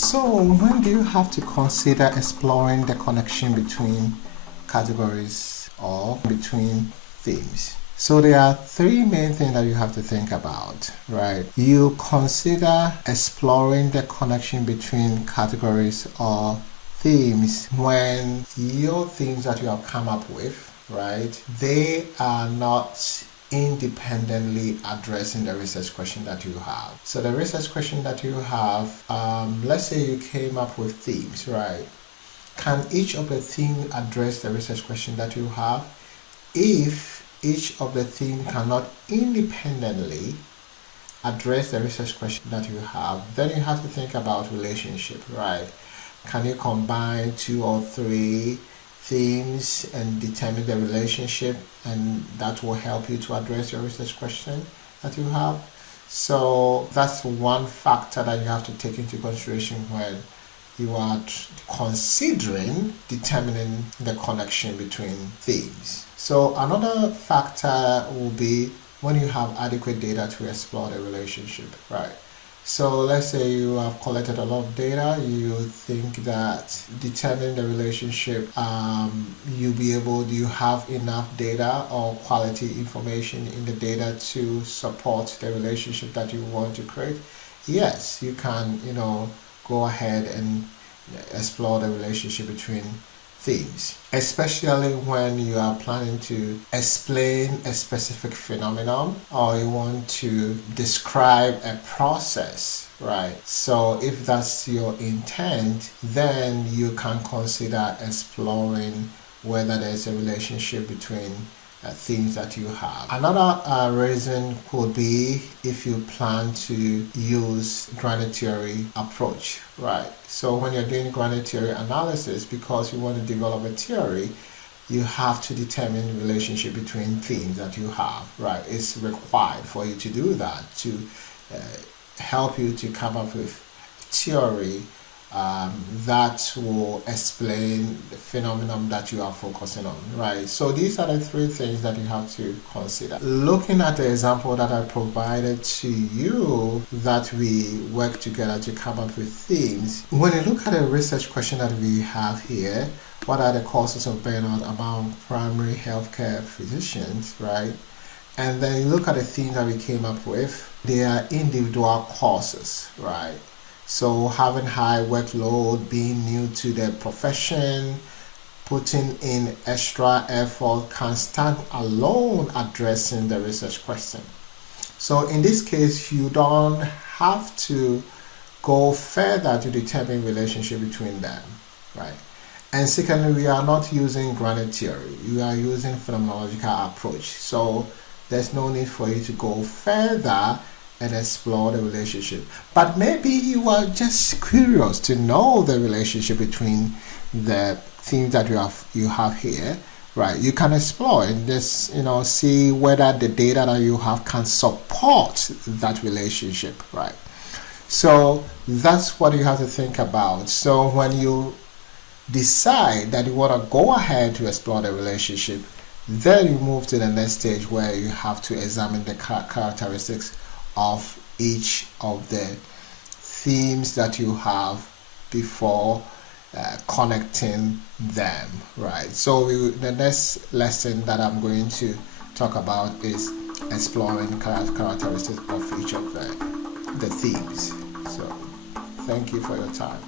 So when do you have to consider exploring the connection between categories or between themes? So there are three main things that you have to think about, right? You consider exploring the connection between categories or themes when your themes that you have come up with, right, they are not independently addressing the research question that you have. So the research question that you have, let's say you came up with themes, right? Can each of the themes address the research question that you have? If each of the themes cannot independently address the research question that you have, then you have to think about relationship, right? Can you combine two or three themes and determine the relationship, and that will help you to address your research question that you have? So that's one factor that you have to take into consideration when you are considering determining the connection between themes. So another factor will be when you have adequate data to explore the relationship, right? So let's say you have collected a lot of data, you think that determining the relationship, you have enough data or quality information in the data to support the relationship that you want to create. Yes, you can, go ahead and explore the relationship between themes, especially when you are planning to explain a specific phenomenon or you want to describe a process, right? So if that's your intent, then you can consider exploring whether there's a relationship between themes that you have. Another reason could be if you plan to use granite theory approach, right? So when you're doing granite theory analysis, because you want to develop a theory, you have to determine the relationship between themes that you have, right? It's required for you to do that to help you to come up with theory that will explain the phenomenon that you are focusing on, right? So these are the three things that you have to consider. Looking at the example that I provided to you, that we work together to come up with themes, when you look at the research question that we have here, what are the causes of burnout among primary healthcare physicians, right? And then you look at the themes that we came up with, they are individual causes, right? So having high workload, being new to the profession, putting in extra effort can stand alone addressing the research question. So in this case, you don't have to go further to determine relationship between them, right? And secondly, we are not using granite theory. We are using phenomenological approach. So there's no need for you to go further and explore the relationship. But maybe you are just curious to know the relationship between the themes that you have here, right? You can explore and just see whether the data that you have can support that relationship, right? So that's what you have to think about. So when you decide that you want to go ahead to explore the relationship, then you move to the next stage where you have to examine the characteristics of each of the themes that you have before connecting them, right? So the next lesson that I'm going to talk about is exploring characteristics of each of the themes. So thank you for your time.